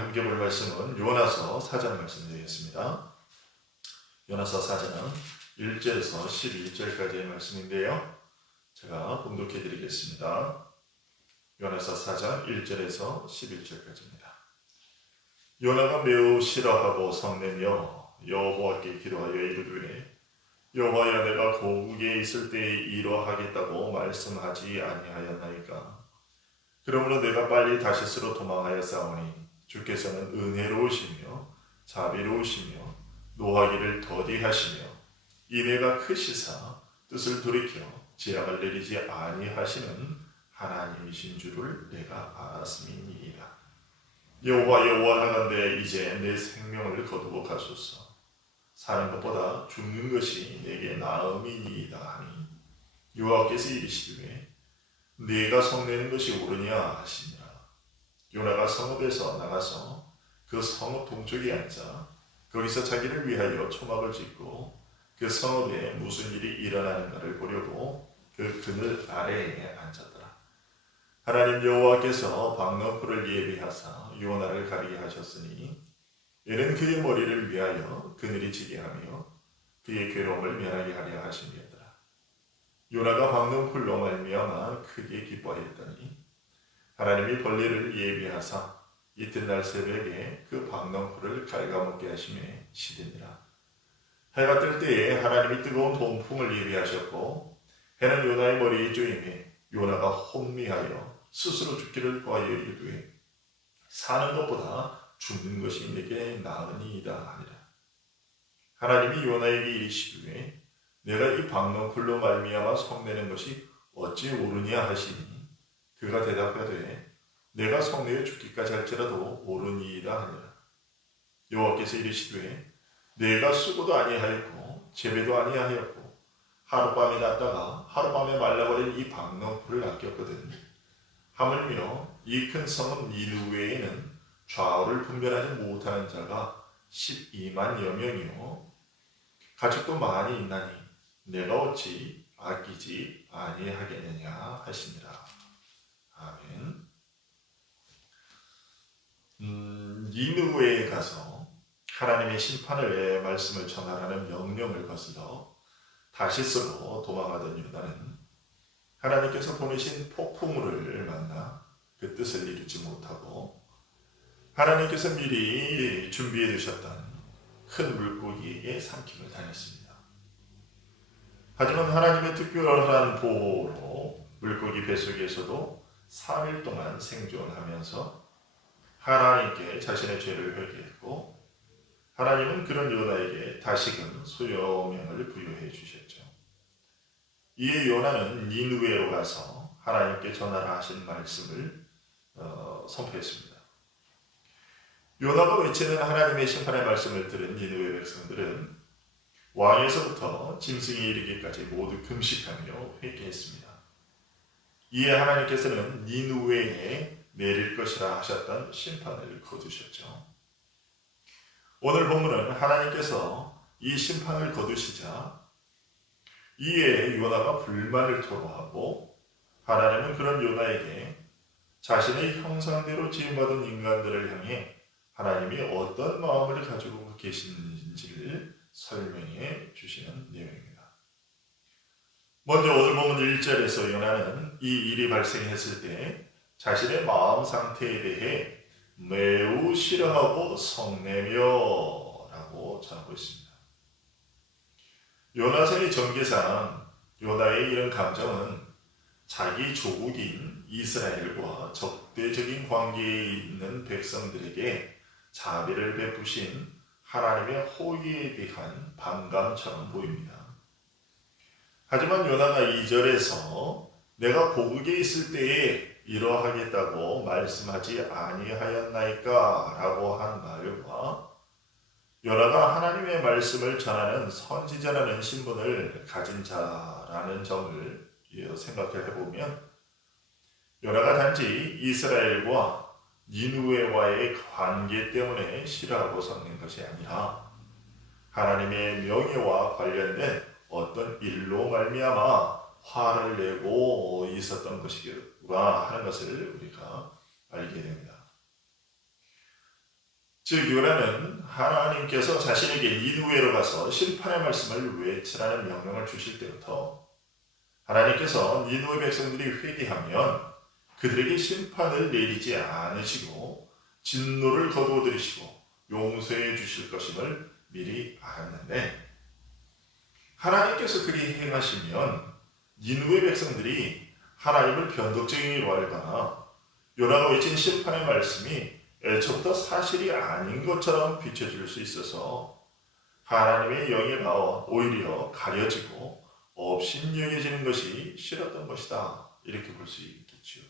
함께 볼 말씀은 요나서 4장 말씀 되겠습니다. 요나서 4장 1절에서 11절까지의 말씀인데요. 제가 봉독해 드리겠습니다. 요나서 4장 1절에서 11절까지입니다. 요나가 매우 싫어하고 성내며 여호와께 기도하여 이르되 여호와여, 내가 고국에 있을 때에 이러하겠다고 말씀하지 아니하였나이까? 그러므로 내가 빨리 다시스로 도망하여 싸우니 주께서는 은혜로우시며 자비로우시며 노하기를 더디하시며 인애가 크시사 뜻을 돌이켜 재앙을 내리지 아니하시는 하나님이신 줄을 내가 알았음이니이다. 여호와여, 원하건대 이제 내 생명을 거두고 가소서. 사는 것보다 죽는 것이 내게 나음이니이다 하니 여호와께서 이르시되 네가 성내는 것이 옳으냐 하시니라. 요나가 성읍에서 나가서 그 성읍 동쪽에 앉아 거기서 자기를 위하여 초막을 짓고 그 성읍에 무슨 일이 일어나는가를 보려고 그 그늘 아래에 앉았더라. 하나님 여호와께서 박너풀을 예비하사 요나를 가리게 하셨으니 이는 그의 머리를 위하여 그늘이 지게 하며 그의 괴로움을 면하게 하려 하심이었더라. 요나가 박너풀로 말미암아 크게 기뻐하였더니 하나님이 벌레를 예비하사 이튿날 새벽에 그 박너풀을 갉아먹게 하심에 시드니라. 해가 뜰 때에 하나님이 뜨거운 동풍을 예비하셨고 해는 요나의 머리에 쪼임에 요나가 혼미하여 스스로 죽기를 구하여 이르되 사는 것보다 죽는 것이 내게 나으니이다 하니라. 하나님이 요나에게 이르시되 내가 이 박너풀로 말미암아 성내는 것이 어찌 옳으냐 하시니 그가 대답하되 내가 성내어 죽기까지 할지라도 옳으니이다 하니라. 여호와께서 이르시되 내가 쓰고도 아니하였고 재배도 아니하였고 하룻밤에 났다가 하룻밤에 말라버린 이 박너풀을 아꼈거든. 하물며 이 큰 성은 니느웨에는 좌우를 분별하지 못하는 자가 12만여 명이요 가축도 많이 있나니 내가 어찌 아끼지 아니하겠느냐 하시니라. 아멘. 니느웨에 가서 하나님의 심판을 말씀을 전하라는 명령을 거슬러 다시스로 도망하던 요나는 하나님께서 보내신 폭풍우를 만나 그 뜻을 이루지 못하고 하나님께서 미리 준비해 두셨던 큰 물고기에게 삼킴을 당했습니다. 하지만 하나님의 특별한 보호로 물고기 뱃속에서도 3일 동안 생존하면서 하나님께 자신의 죄를 회개했고 하나님은 그런 요나에게 다시금 소요명을 부여해 주셨죠. 이에 요나는 니느웨로 가서 하나님께 전하라 하신 말씀을 선포했습니다. 요나가 외치는 하나님의 심판의 말씀을 들은 니느웨 백성들은 왕에서부터 짐승에 이르기까지 모두 금식하며 회개했습니다. 이에 하나님께서는 니느웨에 내릴 것이라 하셨던 심판을 거두셨죠. 오늘 본문은 하나님께서 이 심판을 거두시자 이에 요나가 불만을 토로하고 하나님은 그런 요나에게 자신의 형상대로 지음받은 인간들을 향해 하나님이 어떤 마음을 가지고 계시는지를 설명해 주시는 내용입니다. 먼저 오늘 본문 1절에서 요나는 이 일이 발생했을 때 자신의 마음 상태에 대해 매우 싫어하고 성내며 라고 전하고 있습니다. 요나서의 전개상 요나의 이런 감정은 자기 조국인 이스라엘과 적대적인 관계에 있는 백성들에게 자비를 베푸신 하나님의 호의에 대한 반감처럼 보입니다. 하지만 요나가 2절에서 내가 고국에 있을 때에 이러하겠다고 말씀하지 아니하였나이까 라고 한 말과 요나가 하나님의 말씀을 전하는 선지자라는 신분을 가진 자라는 점을 생각해 보면 요나가 단지 이스라엘과 니느웨와의 관계 때문에 싫어하고 섞는 것이 아니라 하나님의 명예와 관련된 어떤 일로 말미암아 화를 내고 있었던 것이구나. 하는 것을 우리가 알게 됩니다. 즉 요나는 하나님께서 자신에게 니느웨로 가서 심판의 말씀을 외치라는 명령을 주실 때부터 하나님께서 니느웨 백성들이 회개하면 그들에게 심판을 내리지 않으시고 진노를 거두어들이시고 용서해 주실 것임을 미리 알았는데, 하나님께서 그리 행하시면 니느웨 백성들이 하나님을 변덕쟁이 일로 알거나 요나가 외친 심판의 말씀이 애초부터 사실이 아닌 것처럼 비춰질 수 있어서 하나님의 영이 나와 오히려 가려지고 업신여겨지는 것이 싫었던 것이다, 이렇게 볼 수 있겠죠.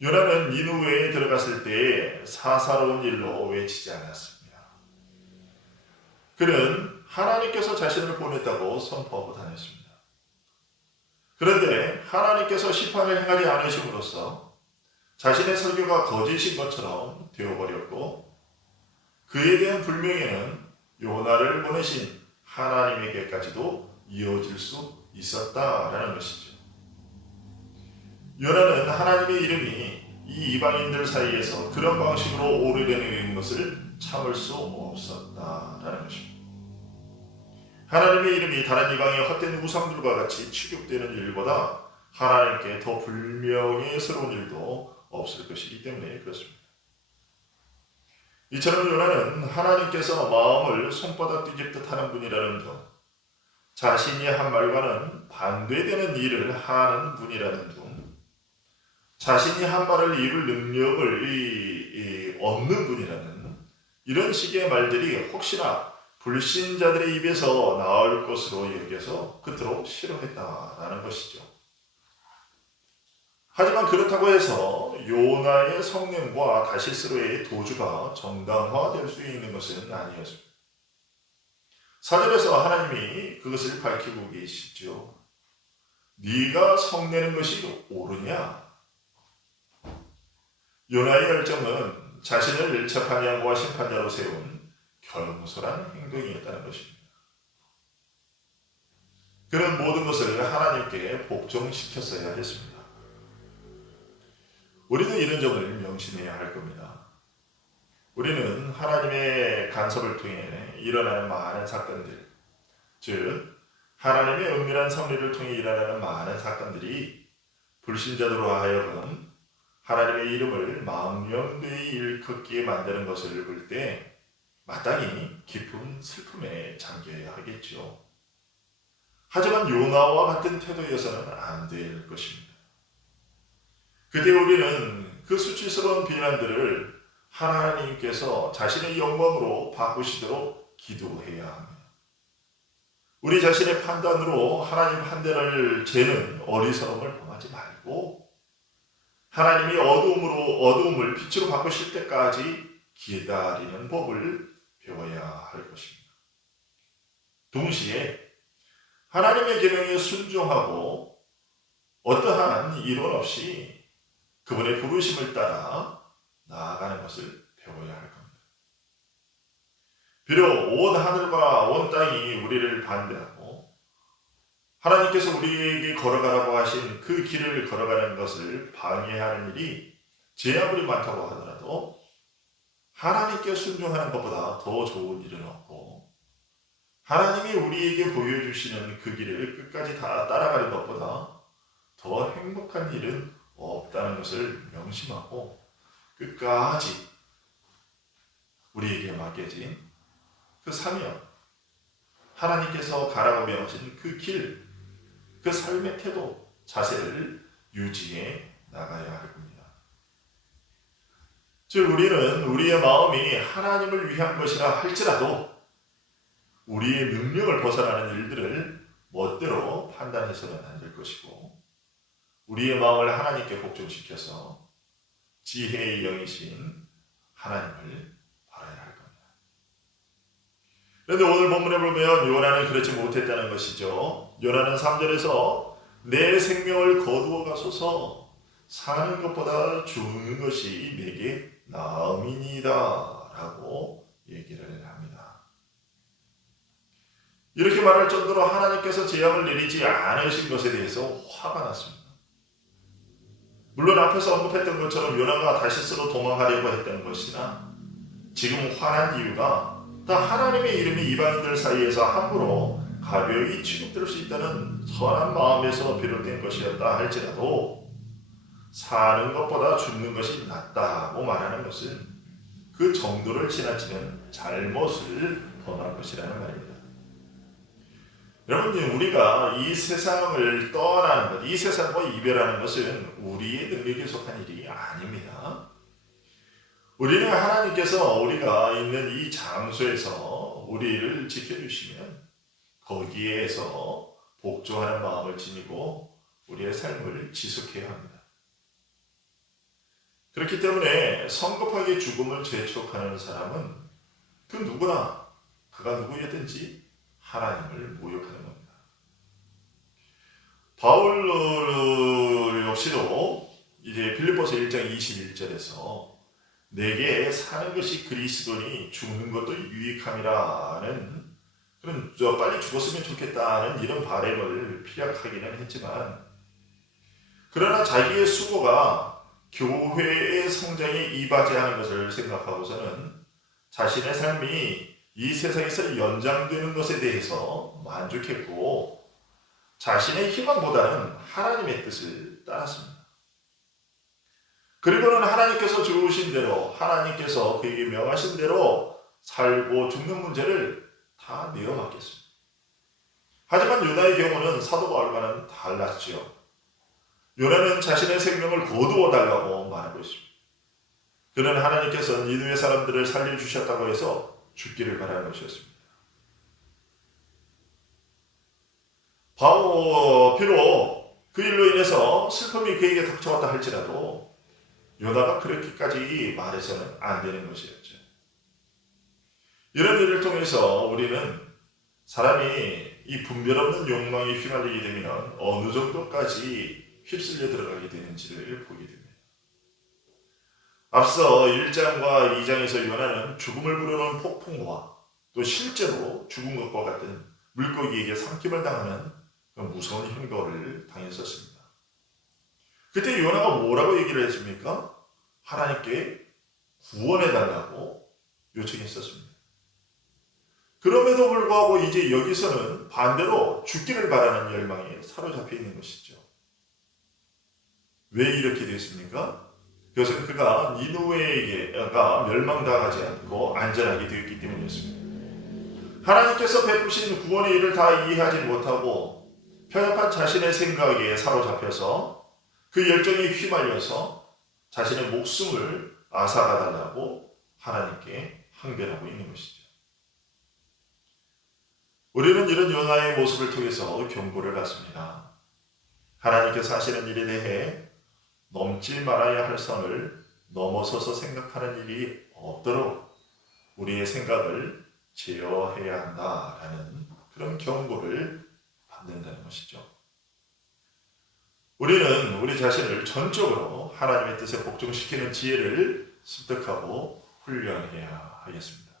요나는 니느웨에 들어갔을 때 사사로운 일로 외치지 않았습니다. 그는 하나님께서 자신을 보냈다고 선포하고 다녔습니다. 그런데 하나님께서 심판을 행하지 않으심으로써 자신의 설교가 거짓인 것처럼 되어버렸고, 그에 대한 불명예는 요나를 보내신 하나님에게까지도 이어질 수 있었다라는 것이죠. 요나는 하나님의 이름이 이 이방인들 사이에서 그런 방식으로 오르내리는 것을 참을 수 없었다라는 것입니다. 하나님의 이름이 다른 이방의 헛된 우상들과 같이 취급되는 일보다 하나님께 더 불명예스러운 일도 없을 것이기 때문에 그렇습니다. 이처럼 요나는 하나님께서 마음을 손바닥 뒤집듯 하는 분이라는 등, 자신이 한 말과는 반대되는 일을 하는 분이라는 등, 자신이 한 말을 이룰 능력을 얻는 분이라는 이런 식의 말들이 혹시나 불신자들의 입에서 나올 것으로 여겨서 그토록 싫어했다라는 것이죠. 하지만 그렇다고 해서 요나의 성냄과 다시스로의 도주가 정당화될 수 있는 것은 아니었습니다. 4절에서 하나님이 그것을 밝히고 계시죠. 네가 성내는 것이 옳으냐? 요나의 열정은 자신을 재판장과 심판자로 세운 겸손한 행동이었다는 것입니다. 그는 모든 것을 하나님께 복종시켰어야 했습니다. 우리도 이런 점을 명심해야 할 겁니다. 우리는 하나님의 간섭을 통해 일어나는 많은 사건들, 즉 하나님의 은밀한 섭리를 통해 일어나는 많은 사건들이 불신자들로 하여금 하나님의 이름을 망령되이 일컫게 만드는 것을 볼 때 마땅히 깊은 슬픔에 잠겨야 하겠죠. 하지만 요나와 같은 태도여서는 안 될 것입니다. 그때 우리는 그 수치스러운 비난들을 하나님께서 자신의 영광으로 바꾸시도록 기도해야 합니다. 우리 자신의 판단으로 하나님 한 대를 재는 어리석음을 범하지 말고 하나님이 어두움을 빛으로 바꾸실 때까지 기다리는 법을 배워야 할 것입니다. 동시에 하나님의 계명에 순종하고 어떠한 이론 없이 그분의 부르심을 따라 나아가는 것을 배워야 할 겁니다. 비록 온 하늘과 온 땅이 우리를 반대하고 하나님께서 우리에게 걸어가라고 하신 그 길을 걸어가는 것을 방해하는 일이 제 아무리 많다고 하더라도 하나님께 순종하는 것보다 더 좋은 일은 없고, 하나님이 우리에게 보여주시는 그 길을 끝까지 다 따라가는 것보다 더 행복한 일은 없다는 것을 명심하고 끝까지 우리에게 맡겨진 그 사명, 하나님께서 가라고 명하신 그 길, 그 삶의 태도, 자세를 유지해 나가야 할 겁니다. 즉 우리는 우리의 마음이 하나님을 위한 것이라 할지라도 우리의 능력을 벗어나는 일들을 멋대로 판단해서는 안 될 것이고, 우리의 마음을 하나님께 복종시켜서 지혜의 영이신 하나님을 바라야 할 겁니다. 그런데 오늘 본문에 보면 요나는 그렇지 못했다는 것이죠. 요나는 3절에서 내 생명을 거두어 가소서, 사는 것보다 죽는 것이 내게 나음이니이다 라고 얘기를 합니다. 이렇게 말할 정도로 하나님께서 재앙을 내리지 않으신 것에 대해서 화가 났습니다. 물론 앞에서 언급했던 것처럼 요나가 다시스로 도망하려고 했던 것이나 지금 화난 이유가 다 하나님의 이름이 이방인들 사이에서 함부로 가벼이 취급될 수 있다는 선한 마음에서 비롯된 것이었다 할지라도 사는 것보다 죽는 것이 낫다고 말하는 것은 그 정도를 지나치는 잘못을 범한 것이라는 말입니다. 여러분, 우리가 이 세상을 떠나는 것, 이 세상과 이별하는 것은 우리의 능력에 속한 일이 아닙니다. 우리는 하나님께서 우리가 있는 이 장소에서 우리를 지켜주시면 거기에서 복종하는 마음을 지니고 우리의 삶을 지속해야 합니다. 그렇기 때문에 성급하게 죽음을 재촉하는 사람은 그 누구나 그가 누구였든지 하나님을 모욕하는 겁니다. 바울 역시도 이제 빌립보서 1장 21절에서 내게 사는 것이 그리스도니 죽는 것도 유익함이라는 그런 빨리 죽었으면 좋겠다는 이런 바람을 피력하기는 했지만 그러나 자기의 수고가 교회의 성장에 이바지하는 것을 생각하고서는 자신의 삶이 이 세상에서 연장되는 것에 대해서 만족했고 자신의 희망보다는 하나님의 뜻을 따랐습니다. 그리고는 하나님께서 주신 대로 하나님께서 그에게 명하신 대로 살고 죽는 문제를 다 내어맡겼습니다. 하지만 요나의 경우는 사도 바울과는 달랐지요. 요나는 자신의 생명을 거두어 달라고 말하고 있습니다. 그는 하나님께서 니느웨 사람들을 살려주셨다고 해서 죽기를 바라는 것이었습니다. 비록 그 일로 인해서 슬픔이 그에게 닥쳐왔다 할지라도 요나가 그렇게까지 말해서는 안 되는 것이었죠. 이런 일을 통해서 우리는 사람이 이 분별 없는 욕망에 휘말리게 되면 어느 정도까지 휩쓸려 들어가게 되는지를 보게 됩니다. 앞서 1장과 2장에서 요나는 죽음을 부르는 폭풍과 또 실제로 죽은 것과 같은 물고기에게 삼킴을 당하는 무서운 형벌을 당했었습니다. 그때 요나가 뭐라고 얘기를 했습니까? 하나님께 구원해달라고 요청했었습니다. 그럼에도 불구하고 이제 여기서는 반대로 죽기를 바라는 열망에 사로잡혀 있는 것이죠. 왜 이렇게 됐습니까? 그것은 그가 니느웨에게가 멸망당하지 않고 안전하게 되었기 때문이었습니다. 하나님께서 베푸신 구원의 일을 다 이해하지 못하고 편협한 자신의 생각에 사로잡혀서 그 열정에 휘말려서 자신의 목숨을 앗아가달라고 하나님께 항변하고 있는 것이죠. 우리는 이런 요나의 모습을 통해서 경고를 받습니다. 하나님께서 하시는 일에 대해 넘지 말아야 할 선을 넘어서서 생각하는 일이 없도록 우리의 생각을 제어해야 한다라는 그런 경고를 받는다는 것이죠. 우리는 우리 자신을 전적으로 하나님의 뜻에 복종시키는 지혜를 습득하고 훈련해야 하겠습니다.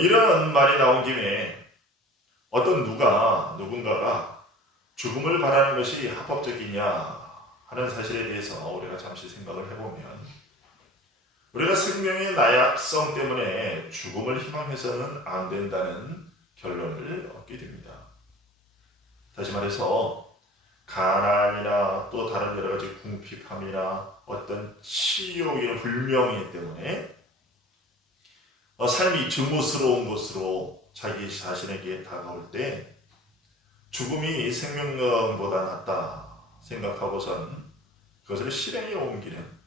이런 말이 나온 김에 누군가가 죽음을 바라는 것이 합법적이냐 하는 사실에 대해서 우리가 잠시 생각을 해보면 우리가 생명의 나약성 때문에 죽음을 희망해서는 안 된다는 결론을 얻게 됩니다. 다시 말해서 가난이나 또 다른 여러 가지 궁핍함이나 어떤 치욕이나 불명예 때문에 삶이 증오스러운 것으로 자기 자신에게 다가올 때 죽음이 생명보다 낫다 생각하고선 그것을 실행에 옮기는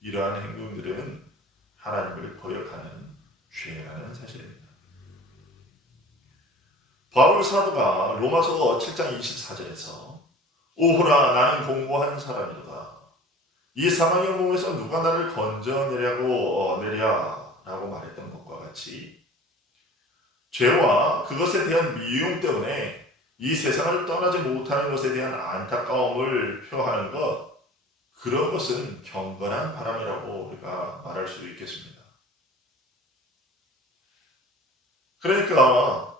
이러한 행동들은 하나님을 거역하는 죄라는 사실입니다. 바울 사도가 로마서 7장 24절에서 오호라 나는 공고한 사람이로다. 이 사망의 몸에서 누가 나를 건져내라고 라고 말했던 것과 같이 죄와 그것에 대한 미움 때문에 이 세상을 떠나지 못하는 것에 대한 안타까움을 표하는 것, 그런 것은 경건한 바람이라고 우리가 말할 수도 있겠습니다. 그러니까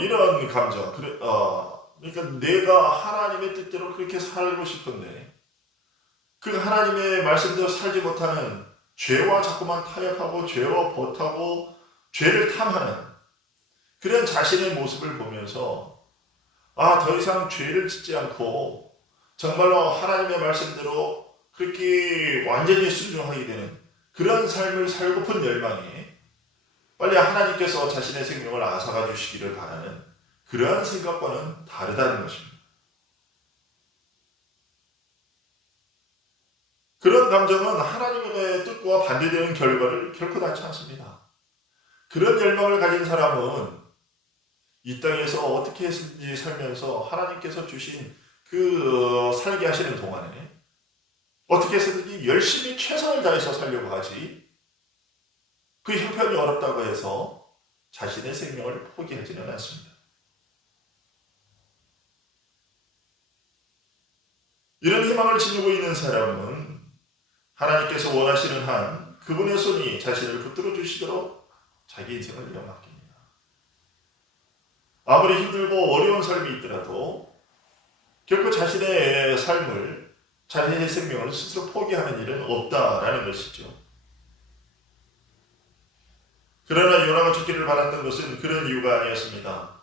이런 감정, 그러니까 내가 하나님의 뜻대로 그렇게 살고 싶은데 그 하나님의 말씀대로 살지 못하는 죄와 자꾸만 타협하고 죄와 버타고 죄를 탐하는 그런 자신의 모습을 보면서 더 이상 죄를 짓지 않고 정말로 하나님의 말씀대로 그렇게 완전히 순종하게 되는 그런 삶을 살고픈 열망에 빨리 하나님께서 자신의 생명을 앗아가 주시기를 바라는 그러한 생각과는 다르다는 것입니다. 그런 감정은 하나님의 뜻과 반대되는 결과를 결코 낳지 않습니다. 그런 열망을 가진 사람은 이 땅에서 어떻게 했는지 살면서 하나님께서 주신 그 살게 하시는 동안에 어떻게 해서든지 열심히 최선을 다해서 살려고 하지 그 형편이 어렵다고 해서 자신의 생명을 포기하지는 않습니다. 이런 희망을 지니고 있는 사람은 하나님께서 원하시는 한 그분의 손이 자신을 붙들어 주시도록 자기 인생을 맡깁니다. 아무리 힘들고 어려운 삶이 있더라도 결코 자신의 삶을, 자신의 생명을 스스로 포기하는 일은 없다라는 것이죠. 그러나 요나가 죽기를 바랐던 것은 그런 이유가 아니었습니다.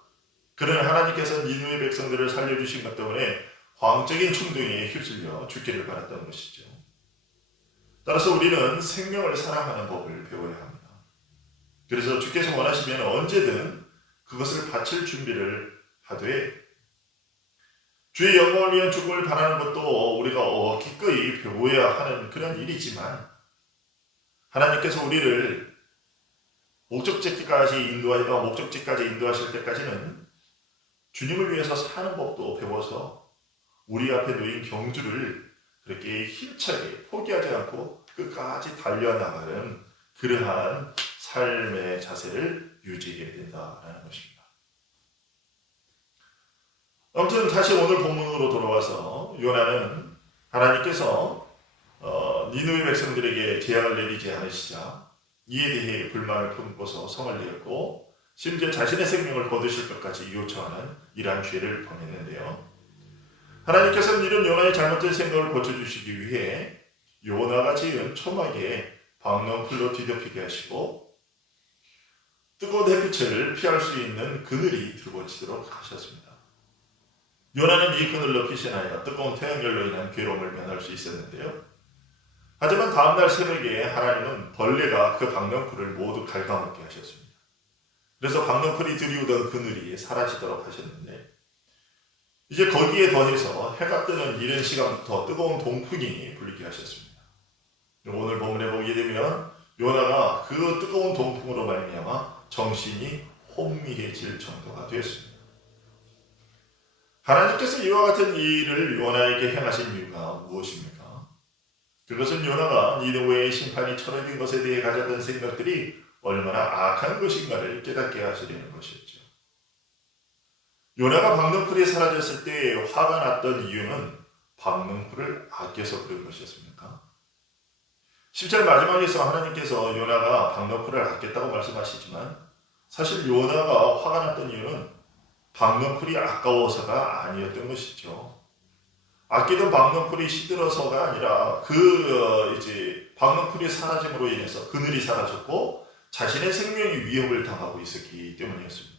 그는 하나님께서 니느웨 백성들을 살려주신 것 때문에 광적인 충동에 휩쓸려 죽기를 바랐던 것이죠. 따라서 우리는 생명을 사랑하는 법을 배워야 합니다. 그래서 주께서 원하시면 언제든 그것을 바칠 준비를 하되 주의 영광을 위한 죽음을 바라는 것도 우리가 기꺼이 배워야 하는 그런 일이지만 하나님께서 우리를 목적지까지 인도하실 때까지는 주님을 위해서 사는 법도 배워서 우리 앞에 놓인 경주를 그렇게 힘차게 포기하지 않고 끝까지 달려나가는 그러한 삶의 자세를 유지해야 된다는 것입니다. 아무튼 다시 오늘 본문으로 돌아와서 요나는 하나님께서 니느웨 백성들에게 재앙을 내리지 않으시자 이에 대해 불만을 품고서 성을 내었고 심지어 자신의 생명을 거두실 것까지 요청하는 이러한 죄를 범했는데요. 하나님께서는 이런 요나의 잘못된 생각을 고쳐주시기 위해 요나가 지은 초막에 방랑풀로 뒤덮이게 하시고 뜨거운 햇빛을 피할 수 있는 그늘이 들고지도록 하셨습니다. 요나는 이 그늘로 피신하여 뜨거운 태양열로 인한 괴로움을 면할 수 있었는데요. 하지만 다음날 새벽에 하나님은 벌레가 그 방랑풀을 모두 갉아먹게 하셨습니다. 그래서 방랑풀이 들이우던 그늘이 사라지도록 하셨는데 이제 거기에 더해서 해가 뜨는 이른 시간부터 뜨거운 동풍이 불게 하셨습니다. 오늘 본문에 보게 되면 요나가 그 뜨거운 동풍으로 말미암아 정신이 혼미해질 정도가 되었습니다. 하나님께서 이와 같은 일을 요나에게 행하신 이유가 무엇입니까? 그것은 요나가 니느웨의 심판이 철회된 것에 대해 가졌던 생각들이 얼마나 악한 것인가를 깨닫게 하시려는 것이었죠. 요나가 방랑풀이 사라졌을 때 화가 났던 이유는 방랑풀을 아껴서 그런 것이었습니까? 10절 마지막에서 하나님께서 요나가 방랑풀을 아꼈다고 말씀하시지만 사실 요나가 화가 났던 이유는 방랑풀이 아까워서가 아니었던 것이죠. 아끼던 방랑풀이 시들어서가 아니라 방랑풀이 사라짐으로 인해서 그늘이 사라졌고 자신의 생명이 위협을 당하고 있었기 때문이었습니다.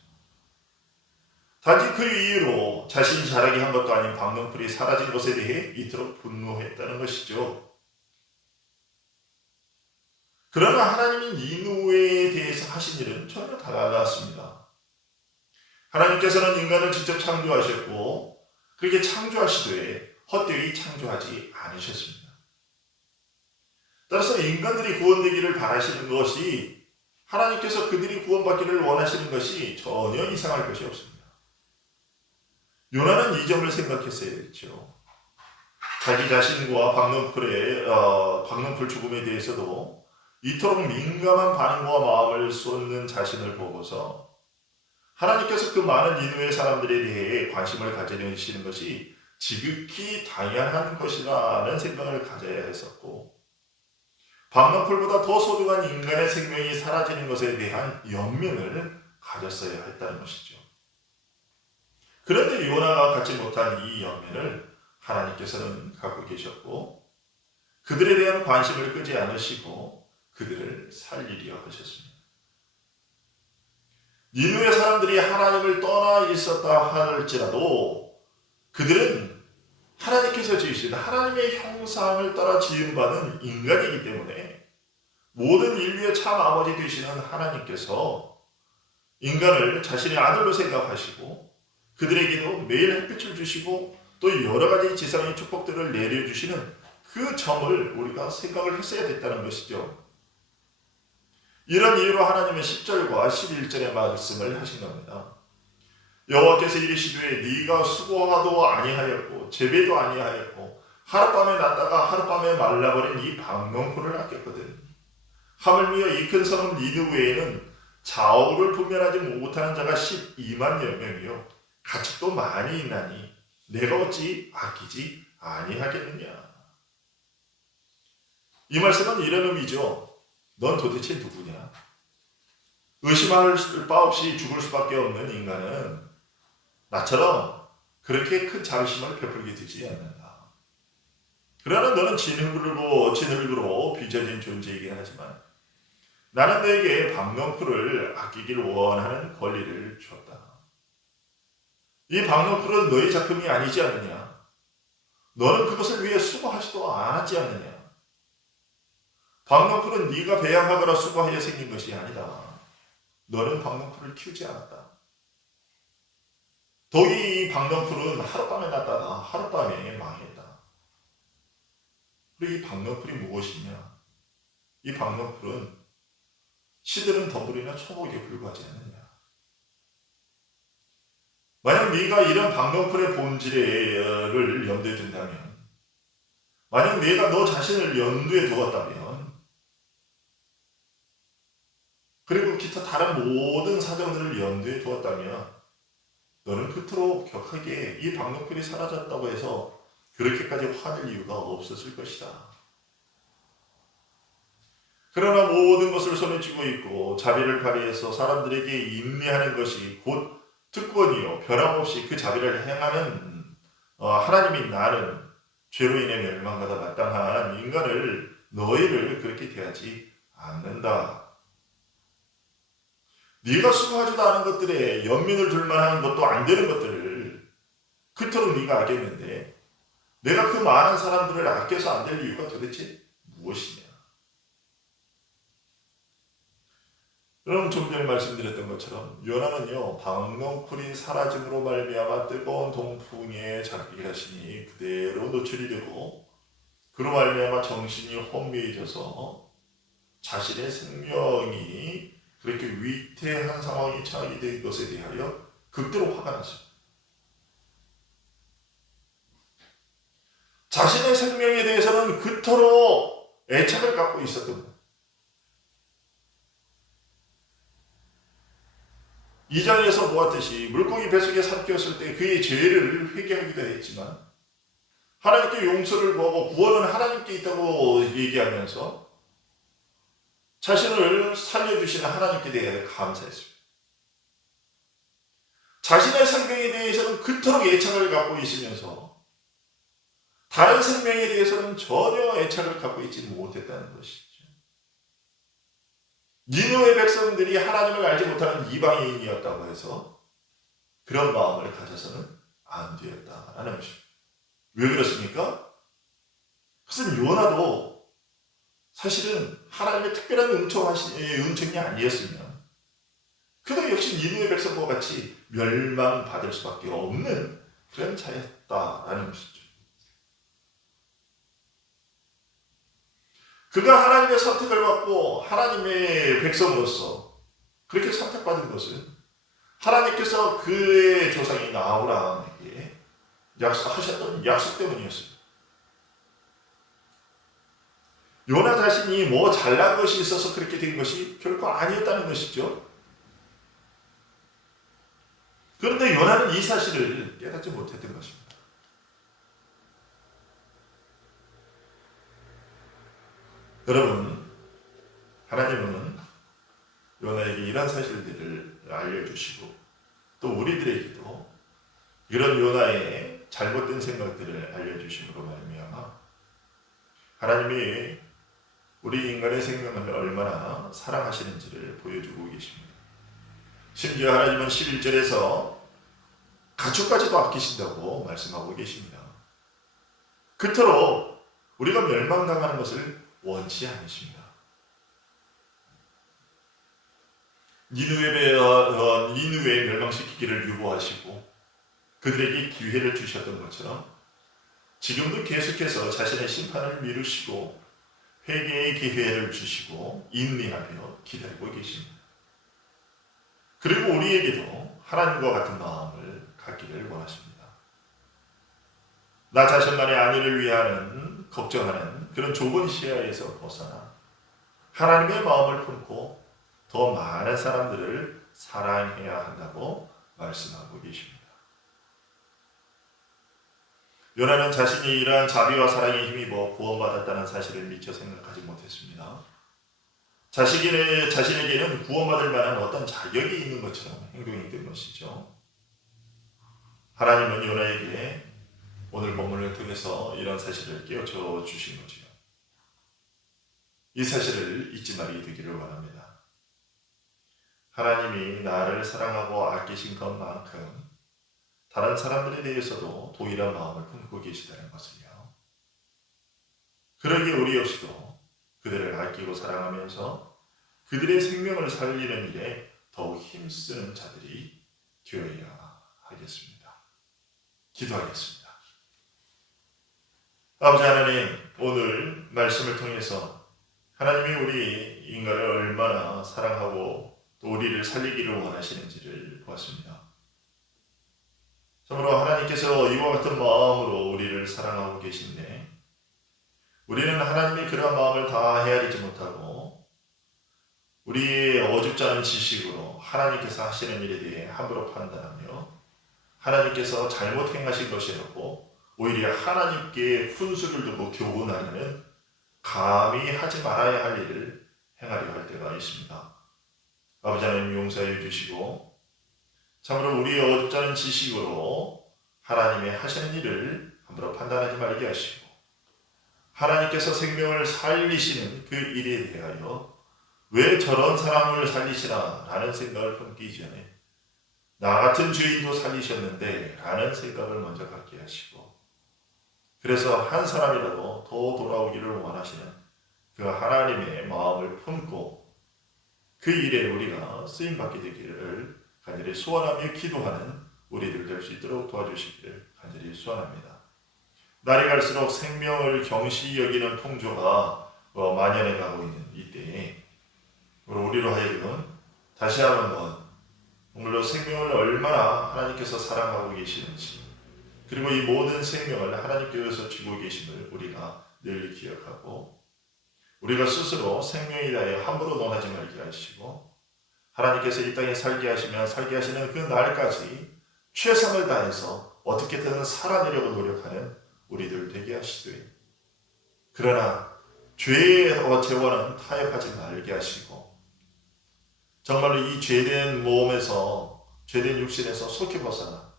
단지 그 이유로 자신이 잘하게 한 것도 아닌 방랑풀이 사라진 것에 대해 이토록 분노했다는 것이죠. 그러나 하나님이 니느웨에 대해서 하신 일은 전혀 달랐습니다. 하나님께서는 인간을 직접 창조하셨고 그렇게 창조하시되 헛되이 창조하지 않으셨습니다. 따라서 인간들이 구원되기를 바라시는 것이 하나님께서 그들이 구원받기를 원하시는 것이 전혀 이상할 것이 없습니다. 요나는 이 점을 생각했어야 했죠. 자기 자신과 방랑풀 죽음에 대해서도 이토록 민감한 반응과 마음을 쏟는 자신을 보고서 하나님께서 그 많은 니느웨 사람들에 대해 관심을 가지시는 것이 지극히 당연한 것이라는 생각을 가져야 했었고 방랑풀보다 더 소중한 인간의 생명이 사라지는 것에 대한 연민을 가졌어야 했다는 것이죠. 그런데 요나가 갖지 못한 이 연민을 하나님께서는 갖고 계셨고 그들에 대한 관심을 끄지 않으시고 그들을 살리려 하셨습니다. 니느웨 사람들이 하나님을 떠나 있었다 할지라도 그들은 하나님께서 지으신 하나님의 형상을 따라 지음받은 인간이기 때문에 모든 인류의 참 아버지 되시는 하나님께서 인간을 자신의 아들로 생각하시고 그들에게도 매일 햇빛을 주시고 또 여러 가지 지상의 축복들을 내려주시는 그 점을 우리가 생각을 했어야 됐다는 것이죠. 이런 이유로 하나님은 10절과 11절의 말씀을 하신 겁니다. 여호와께서 이르시되 네가 수고하도 아니하였고 재배도 아니하였고 하룻밤에 났다가 하룻밤에 말라버린 이 박농포를 아꼈거든. 하물며 이 큰 성읍 니느웨에는 자업을 분별하지 못하는 자가 12만여 명이요 가축도 많이 있나니 내가 어찌 아끼지 아니하겠느냐. 이 말씀은 이런 의미죠. 넌 도대체 누구냐? 의심할 바 없이 죽을 수밖에 없는 인간은 나처럼 그렇게 큰 자비심을 베풀게 되지 않는다. 그러나 너는 진흙으로 빚어진 존재이긴 하지만 나는 너에게 박농풀을 아끼길 원하는 권리를 줬다. 이 박농풀은 너의 작품이 아니지 않느냐? 너는 그것을 위해 수고하지도 않았지 않느냐? 박농풀은 네가 배양하거나 수고하여 생긴 것이 아니다. 너는 박농풀을 키우지 않았다. 더욱이 이 박농풀은 하룻밤에 났다가 하룻밤에 망했다. 그리고 이 박농풀이 무엇이냐? 이 박농풀은 시들은 덤불이나 초목에 불과하지 않느냐. 만약 네가 이런 박농풀의 본질을 염두에 둔다면, 만약 네가 너 자신을 염두에 두었다면, 그리고 기타 다른 모든 사정들을 염두에 두었다면 너는 그토록 격하게 이 박농풀이 사라졌다고 해서 그렇게까지 화낼 이유가 없었을 것이다. 그러나 모든 것을 손에 쥐고 있고 자비를 발휘해서 사람들에게 인내하는 것이 곧 특권이요 변함없이 그 자비를 행하는 하나님이 나는 죄로 인해 멸망받아 마땅한 인간을 너희를 그렇게 대하지 않는다. 네가 수고하지도 않은 것들에 연민을 둘 만한 것도 안 되는 것들을 그토록 네가 아꼈는데 내가 그 많은 사람들을 아껴서 안 될 이유가 도대체 무엇이냐? 여러분 좀 전에 말씀드렸던 것처럼 요나는요 박농풀이 사라짐으로 말미암아 뜨거운 동풍에 잡히게 하시니 그대로 노출이 되고 그로 말미암아 정신이 혼미해져서 자신의 생명이 그렇게 위태한 상황이 처하게 된 것에 대하여 극도로 화가 났습니다. 자신의 생명에 대해서는 그토록 애착을 갖고 있었던 것. 2장에서 보았듯이 물고기 뱃속에 삼켰을 때 그의 죄를 회개하기도 했지만 하나님께 용서를 구하고 구원은 하나님께 있다고 얘기하면서 자신을 살려주시는 하나님께 대해 감사했습니다. 자신의 생명에 대해서는 그토록 애착을 갖고 있으면서 다른 생명에 대해서는 전혀 애착을 갖고 있지 못했다는 것이죠. 니느웨 백성들이 하나님을 알지 못하는 이방인이었다고 해서 그런 마음을 가져서는 안 되었다라는 것입니다. 왜 그렇습니까? 그것은 요나도 사실은 하나님의 특별한 은총이 아니었으면 그도 역시 니느웨 백성과 같이 멸망받을 수밖에 없는 그런 자였다라는 것이죠. 그가 하나님의 선택을 받고 하나님의 백성으로서 그렇게 선택받은 것은 하나님께서 그의 조상인 아브라함에게 약속하셨던 약속 때문이었습니다. 요나 자신이 뭐 잘난 것이 있어서 그렇게 된 것이 결코 아니었다는 것이죠. 그런데 요나는 이 사실을 깨닫지 못했던 것입니다. 여러분, 하나님은 요나에게 이런 사실들을 알려주시고 또 우리들에게도 이런 요나의 잘못된 생각들을 알려주심으로 말미암아 하나님이 우리 인간의 생명을 얼마나 사랑하시는지를 보여주고 계십니다. 심지어 하나님은 11절에서 가축까지도 아끼신다고 말씀하고 계십니다. 그토록 우리가 멸망당하는 것을 원치 않으십니다. 니느웨 멸망시키기를 유보하시고 그들에게 기회를 주셨던 것처럼 지금도 계속해서 자신의 심판을 미루시고 회개의 기회를 주시고 인내하며 기다리고 계십니다. 그리고 우리에게도 하나님과 같은 마음을 갖기를 원하십니다. 나 자신만의 안위를 위하는 걱정하는 그런 좁은 시야에서 벗어나 하나님의 마음을 품고 더 많은 사람들을 사랑해야 한다고 말씀하고 계십니다. 요나는 자신이 이러한 자비와 사랑에 힘입어 구원받았다는 사실을 미처 생각하지 못했습니다. 자신에게는 구원받을 만한 어떤 자격이 있는 것처럼 행동했던 것이죠. 하나님은 요나에게 오늘 본문을 통해서 이런 사실을 깨우쳐 주신 거죠. 이 사실을 잊지 말게 되기를 원합니다. 하나님이 나를 사랑하고 아끼신 것만큼 다른 사람들에 대해서도 동일한 마음을 품고 계시다는 것을요. 그러기에 우리 역시도 그들을 아끼고 사랑하면서 그들의 생명을 살리는 일에 더욱 힘쓰는 자들이 되어야 하겠습니다. 기도하겠습니다. 아버지 하나님, 오늘 말씀을 통해서 하나님이 우리 인간을 얼마나 사랑하고 또 우리를 살리기를 원하시는지를 보았습니다. 참으로 하나님께서 이와 같은 마음으로 우리를 사랑하고 계신데 우리는 하나님의 그런 마음을 다 헤아리지 못하고 우리의 어줍지 않은 지식으로 하나님께서 하시는 일에 대해 함부로 판단하며 하나님께서 잘못 행하신 것이라고 오히려 하나님께 훈수를 두고 교훈하려는 감히 하지 말아야 할 일을 행하려 할 때가 있습니다. 아버지 하나님 용서해 주시고 참으로 우리의 어줍지 않은 지식으로 하나님의 하시는 일을 함부로 판단하지 말게 하시고 하나님께서 생명을 살리시는 그 일에 대하여 왜 저런 사람을 살리시나 라는 생각을 품기 전에 나 같은 죄인도 살리셨는데 라는 생각을 먼저 갖게 하시고 그래서 한 사람이라도 더 돌아오기를 원하시는 그 하나님의 마음을 품고 그 일에 우리가 쓰임받게 되기를 간절히 소원하며 기도하는 우리들 될 수 있도록 도와주시기를 간절히 소원합니다. 날이 갈수록 생명을 경시 여기는 풍조가 만연해 가고 있는 이때에 우리로 하여금 다시 한번 오늘로 생명을 얼마나 하나님께서 사랑하고 계시는지 그리고 이 모든 생명을 하나님께서 주고 계심을 우리가 늘 기억하고 우리가 스스로 생명에 대하여 함부로 논하지 말게 하시고 하나님께서 이 땅에 살게 하시면 살게 하시는 그 날까지 최선을 다해서 어떻게든 살아내려고 노력하는 우리들 되게 하시되 그러나 죄의 재원은 타협하지 말게 하시고 정말로 이 죄된 몸에서 죄된 육신에서 속히 벗어나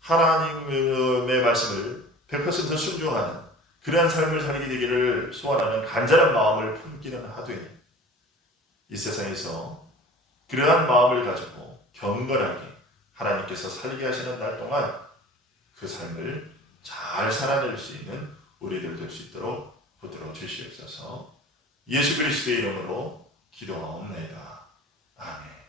하나님의 말씀을 100% 순종하는 그러한 삶을 살게 되기를 소원하는 간절한 마음을 품기는 하되 이 세상에서 그러한 마음을 가지고 경건하게 하나님께서 살게 하시는 날 동안 그 삶을 잘 살아낼 수 있는 우리들 될 수 있도록 붙들어 주시옵소서. 예수 그리스도의 이름으로 기도하옵나이다. 아멘.